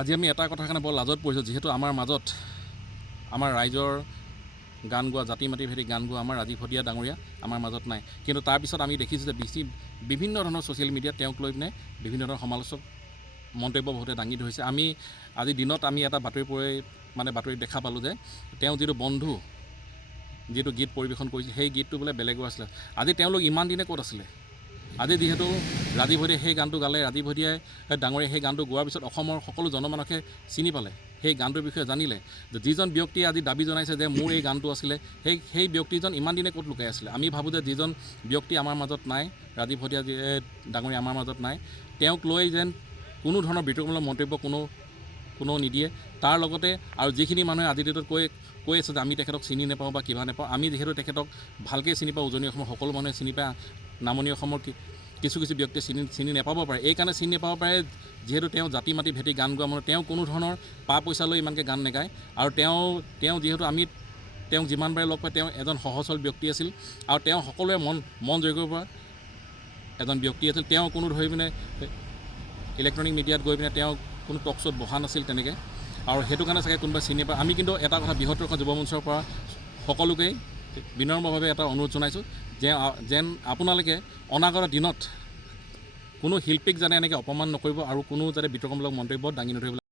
আজি আমি এটা কথা কাৰণে বৰ লাজত পৰিছোঁ, যিহেতু আমাৰ মাজত আমাৰ ৰাইজৰ গান গোৱা, জাতি মাতি ভেটি গান গোৱা আমাৰ ৰাজীৱ ভটিয়া ডাঙৰীয়া আমাৰ মাজত নাই। কিন্তু তাৰপিছত আমি দেখিছোঁ যে বিভিন্ন ধৰণৰ ছ'চিয়েল মিডিয়াত তেওঁক লৈ পিনে বিভিন্ন ধৰণৰ সমালোচক মন্তব্য বহুতে দাঙি ধৰিছে। আমি আজি দিনত আমি এটা বাতৰি দেখা পালোঁ যে তেওঁ যিটো বন্ধু যিটো গীত পৰিৱেশন কৰিছিল, সেই গীতটো বোলে বেলেগৰ আছিলে। আজি তেওঁলোক ইমান দিনে ক'ত আছিলে? আজি যিহেতু ৰাজীৱ ভটিয়াই সেই গানটো গালে, ৰাজীৱ ভটিয়াই ডাঙৰীয়াই সেই গানটো গোৱাৰ পিছত অসমৰ সকলো জনমানসে চিনি পালে, সেই গানটোৰ বিষয়ে জানিলে। যিজন ব্যক্তিয়ে আজি দাবী জনাইছে যে মোৰ এই গানটো আছিলে, সেই ব্যক্তিজন ইমান দিনে ক'ত লুকাই আছিলে? আমি ভাবোঁ যে যিজন ব্যক্তি আমাৰ মাজত নাই, ৰাজীৱ ভটিয়া ডাঙৰীয়া আমাৰ মাজত নাই, তেওঁক লৈ যেন কোনো ধৰণৰ বিতৰ্কমূলক মন্তব্য কোনো নিদিয়ে। তাৰ লগতে আৰু যিখিনি মানুহে আজিৰ ডেটত কৈ আছে যে আমি তেখেতক চিনি নাপাওঁ বা কিবা নাপাওঁ, আমি যিহেতু তেখেতক ভালকৈ চিনি পাওঁ, উজনি অসমৰ সকলো মানুহে চিনি পায়, নামনি অসমৰ কিছু ব্যক্তিয়ে চিনি নাপাব পাৰে। এইকাৰণে চিনি নাপাব পাৰে যিহেতু তেওঁ জাতি মাতি ভেটি গান গোৱা মানুহ, তেওঁ কোনো ধৰণৰ পা পইচা লৈ ইমানকৈ গান নেগায়। আৰু তেওঁ যিহেতু আমি তেওঁক যিমানবাৰে লগ পাই, তেওঁ এজন সহজ সৰল ব্যক্তি আছিল আৰু তেওঁ সকলোৰে মন জয় কৰিব পৰা এজন ব্যক্তি আছিল। তেওঁ কোনো ধৰি পিনে ইলেক্ট্ৰনিক মিডিয়াত গৈ পিনে তেওঁ কোনো টক শ্ব'ত বহা নাছিল তেনেকৈ, আৰু সেইটো কাৰণে চাগে কোনোবাই চিনি পায়। আমি কিন্তু এটা কথা বৃহত্তৰ যুৱ মঞ্চৰ পৰা সকলোকেই বিনম্ৰভাৱে এটা অনুৰোধ জনাইছোঁ যেন আপোনালোকে অনাগত দিনত কোনো শিল্পীক যাতে এনেকৈ অপমান নকৰিব আৰু কোনো যাতে বিতৰ্কমূলক মন্তব্য দাঙি নধৰিব।